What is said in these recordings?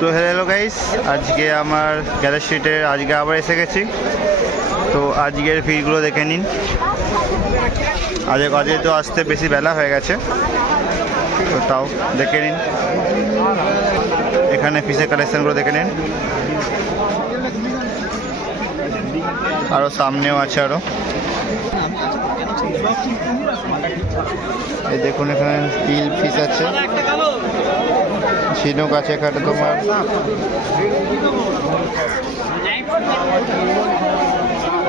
তো hello guys, আজকে আমার গ্যালারি স্ট্রিটে আজকে আবার এসে গেছি। তো আজকের ভিড়গুলো দেখে নিন। আজকে তো আসতে বেশি বেলা হয়ে গেছে, তো তাও দেখে নিন। এখানে ফিসের কালেকশানগুলো দেখে নিন। আরও সামনেও আছে আরও। এই দেখুন, এখানে স্টিল ফিস আছে, ঝিনুক আছে এখানে তোমার।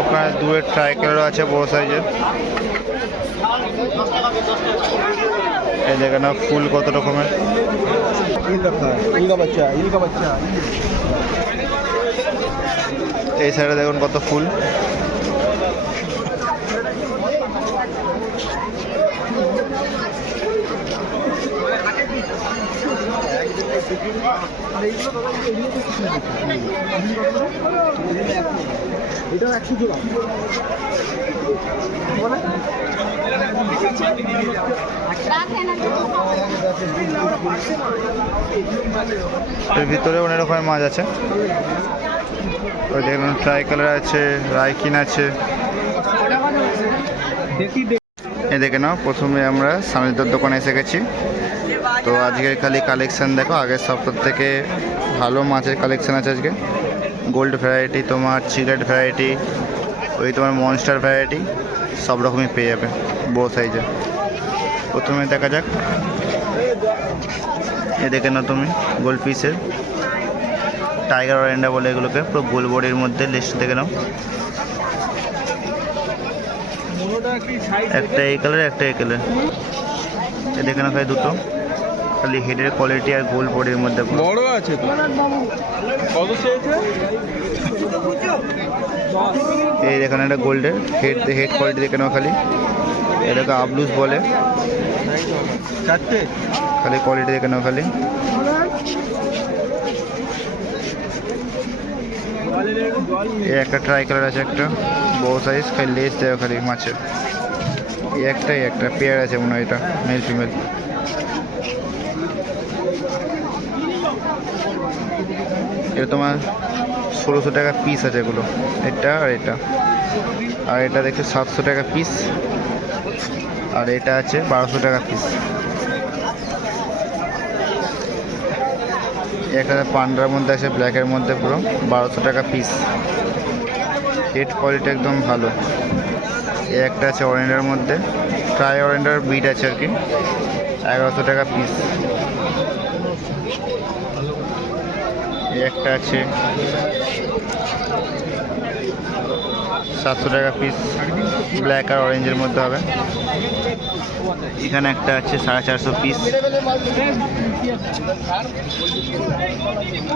ওখানে দুয়ের ট্রাইকেলও আছে বড় সাইজের। এই দেখেন না ফুল কত রকমের। এই সাইডে দেখুন কত ফুল। এর ভিতরে অনেক রকমের মাছ আছে। ওই দেখুন ট্রাই কালার আছে, রাইকিন আছে। এ দেখে নাও, প্রথমে আমরা সামনের দোকানে এসে গেছি। তো আজকের খালি কালেকশান দেখো, আগের সপ্তাহ থেকে ভালো মাছের কালেকশান আছে আজকে। গোল্ড ভ্যারাইটি, তোমার চিলেট ভ্যারাইটি, ওই তোমার মনস্টার ভ্যারাইটি, সব রকমই পেয়ে যাবে বড় সাইজে। প্রথমে দেখা যাক, এ দেখে নাও তুমি গোল্ড পিসের টাইগার অরেন্ডা বলে এগুলোকে, পুরো গোল বডির মধ্যে। লিস্ট দেখে নাও, একটা এই কালার একটা এই কালার। এ দেখে নাও খালি দুটো, খালি হেডের কোয়ালিটি আর গোল বডির মধ্যে বড় আছে। এই দেখেন একটা গোল্ডের হেড কোয়ালিটি দেখে নাও খালি। এটাকে আবলুস বলে, খালি কোয়ালিটি দেখে নাও খালি। এই একটা ট্রাই কালার আছে, একটা বড় সাইজ, খালি লেস দেওয়া খালি মাছের। এই একটাই একটা পেয়ার আছে মনে হয়, এটা মেল ফিমেল। এটা তোমার 1600 টাকা পিস আছে এগুলো, এটা আর এটা। আর এটা দেখছো 700 টাকা পিস, আর এটা আছে 1200 টাকা পিস। একটা পান্ডার মধ্যে আছে, ব্ল্যাকের মধ্যে, পুরো 1200 টাকা পিস। হেড কোয়ালিটি একদম ভালো। এই একটা আছে অরেন্ডার মধ্যে, ট্রাই অরেন্ডার বিট আছে আর কি, 1100 টাকা পিস। এই একটা আছে 700 টাকা পিস, ব্ল্যাক আর অরেঞ্জের মধ্যে হবে। এখানে একটা আছে 450 পিস,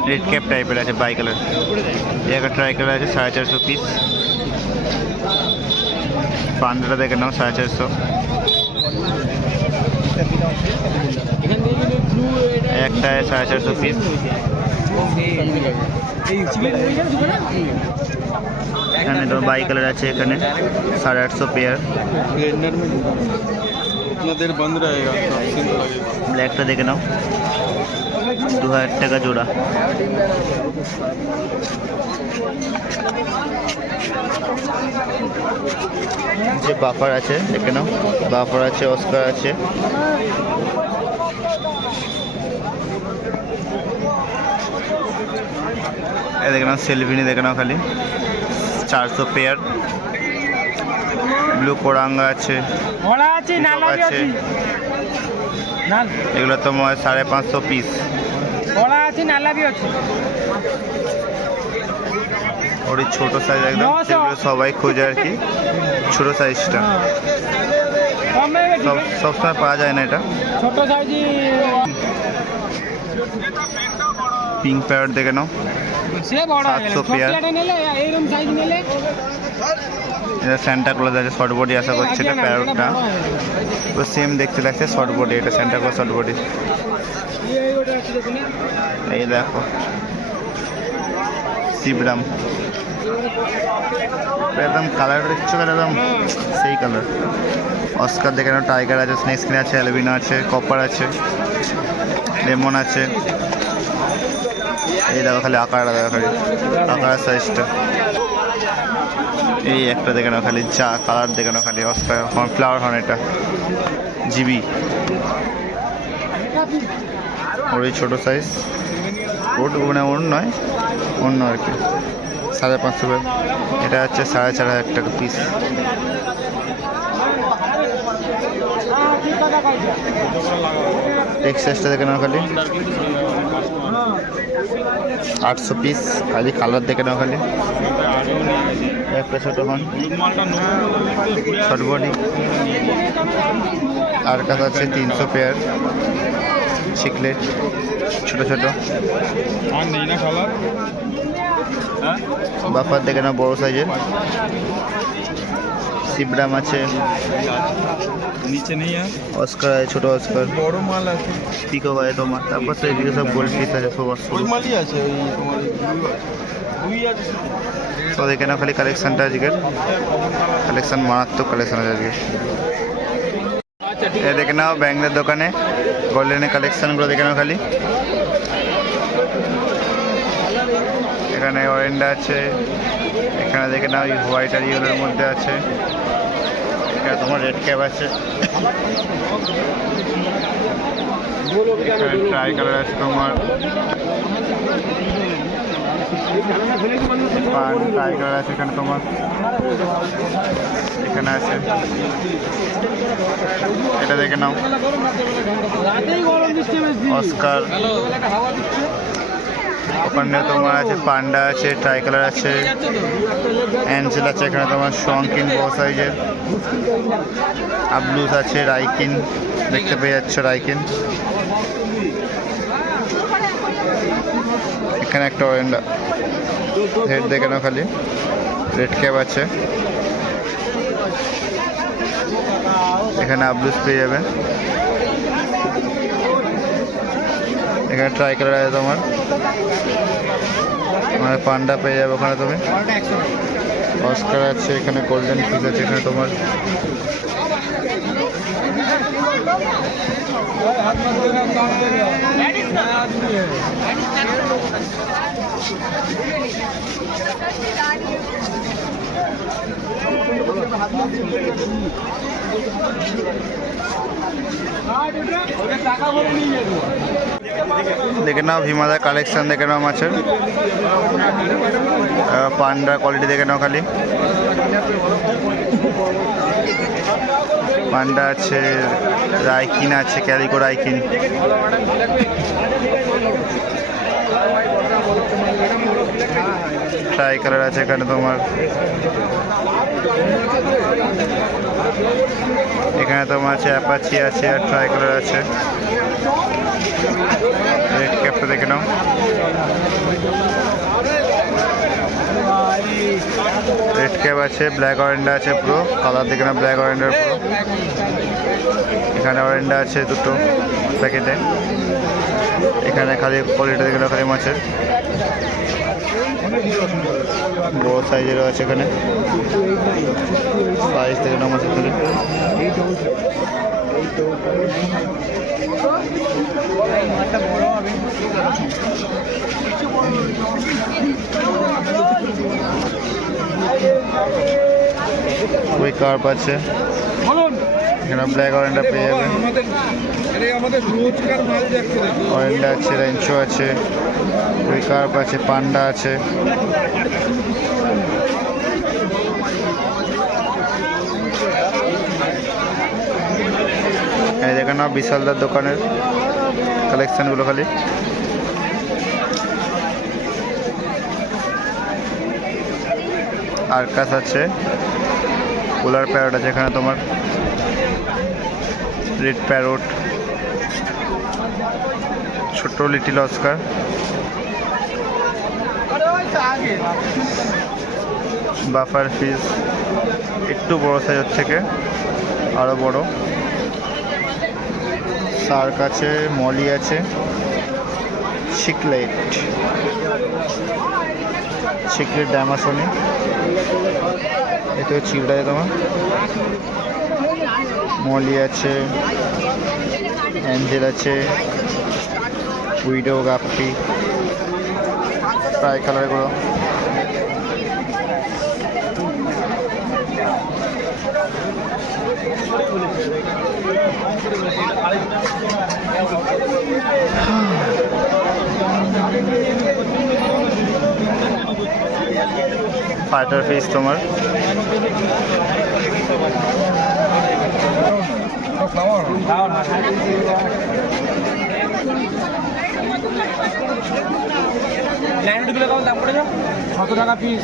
রেড ক্যাপ টাইপের আছে, বাই কালার। এই একটা ট্রাই কালার আছে 450 পিস। পান্ডাটা দেখে নাও 450। একটা 450 পিস। এখানে তো বাই কালার আছে, এখানে 850 পেয়ার। ব্ল্যাকটা দেখে নাও 2000 টাকা জোড়া। যে বাফার আছে দেখে নাও, বাফার আছে, অস্কার আছে। দেখে নাও সেলভিনি দেখে নাও খালি 400 পেয়ার। ব্লু কোরাঙ্গা আছে, এগুলো তোমার 550 পিস। ওর ছোটো সাইজ একদম, যেগুলো সবাই খোঁজে আর কি, ছোটো সাইজটা সবসময় পাওয়া যায় না। এটা ছোট সাইজ। পিঙ্ক প্যারট দেখে নাও 700 পেয়ার। এটা স্যান্টা ক্লজ আছে, শর্ট বডি আশা করছে এটা প্যারটটা, তো সেম দেখতে লাগছে শর্ট বডি। এটা স্যান্টা ক্লজ শর্ট বডি। এই দেখো শিবরাম, একদম কালার দেখছো, একদম সেই কালার। অস্কার দেখে নাও, টাইগার আছে, স্নেক স্কিন আছে, অ্যালবিনো আছে, কপার আছে, লেমন আছে। এই দেখো খালি আকারটা দেখো খালি আকার সাইজটা। এই একটা দেখে নাও খালি, যা কালার দেখে নাও খালি, অস্কার ফ্লাওয়ার হর্ন এটা জিবি। ওর এই ছোটো সাইজ, ওর মানে ওর নয়, অন্য আর কি, 550 এটা হচ্ছে 4,500 টাকা পিস। টেক্সাসটা দেখে নাও খালি 800 পিস, খালি কালার দেখে নাও খালি। একটা ছোটো হন শর্ট বডি, আর কাছে আছে 300 পেয়ার চিকলেট ছোটো ছোটো। বাফার দেখে নাও বড়ো সাইজের। সিবরাম আছে, নিচে নেই আর অস্কার আছে, ছোটো অস্কার, বড় মাল আছে, পিকো আছে তোমার। তারপর তো এদিকে সব গোল্ড পিস আছে, সব অস্কার ওই মালই আছে, ওই তোমার দুই আছে। তো দেখে নাও খালি কালেকশানটা, আজকের কালেকশান মারাত্মক কালেকশান আছে আজকে। এ দেখে নাও ব্যাঙ্গলের দোকানে গোল্ডেনের কালেকশানগুলো দেখে নাও খালি। এখানে অরেন্ডা আছে, এখানে দেখে নাও হোয়াইট আর ইয়েলোর মধ্যে আছে, এখানে তোমার রেড ক্যাপ আছে, এখানে ট্রাই কালার আছে তোমার, ট্রাই কালার আছে এখানে তোমার, এখানে আছে এটা দেখে নাও অস্কার। ওখানে তোমার আছে পান্ডা আছে, ট্রাই কালার আছে, অ্যাঞ্জেল আছে, এখানে তোমার শঙ্কিন বড় সাইজের, আবলুস আছে, রাইকিন দেখতে পেয়ে যাচ্ছ রাইকিন। এখানে একটা অরেন্ডা হেড দেখে নাও খালি, রেড ক্যাপ আছে, এখানে আবলুস পেয়ে যাবে, এখানে ট্রাই কালার আছে তোমার, মানে পান্ডা পেয়ে যাবে ওখানে তুমি, অস্কার আছে, এখানে গোল্ডেন পিস আছে এখানে তোমার। দেখে নাও ভিমাদার কালেকশন দেখে নাও মাছের, পান্ডার কোয়ালিটি দেখে নাও খালি, পান্ডা আছে, রাইকিন আছে, ক্যালিকো রাইকিন, ট্রাই কালার আছে এখানে তোমার, এখানে তোমার আছে অ্যাপাচি আছে, আর ট্রাই কালার আছে, রেড ক্যাপটা দেখে নাও, রেড ক্যাপ আছে, ব্ল্যাক অরেন্ডা আছে, পুরো কালার দেখে নাও, ব্ল্যাক অরেন্ডার পুরো, এখানে অরেন্ডা আছে দুটো প্যাকেটে, এখানে খালি কোয়ালিটি দেখে নাও খালি মাছের, বড় সাইজেরও আছে এখানে, সাইজ দেখে নাও মাছের খালি। ওই কার্প আছে, এখানে ব্ল্যাক অরেন্ডা পেয়ে যাবে, অরেন্ডা আছে, রেঞ্চো আছে, ওই কার্প আছে, পান্ডা আছে, এই দেখে নাও বিশালদার দোকানের কালেকশানগুলো খালি। আরকাস আছে, পোলার প্যারট আছে এখানে তোমার, রেড প্যারট, ছোট লিটিল অস্কার, বাফার ফিস একটু বড় সাইজের থেকে আরও বড়, শার্ক আছে, মলি আছে, চিকলেট, চিকলেট ড্যামাসনি, এটাও চিকটা আছে তোমার, মলি আছে, অ্যাঞ্জেল আছে, উইডো গাপ্পি, ট্রাই কালারগুলো। ফাইটার ফিস তোমার দাম পড়ে যাও 7 টাকা পিস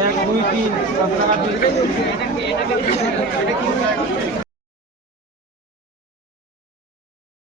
1 2 3 7 টাকা পিস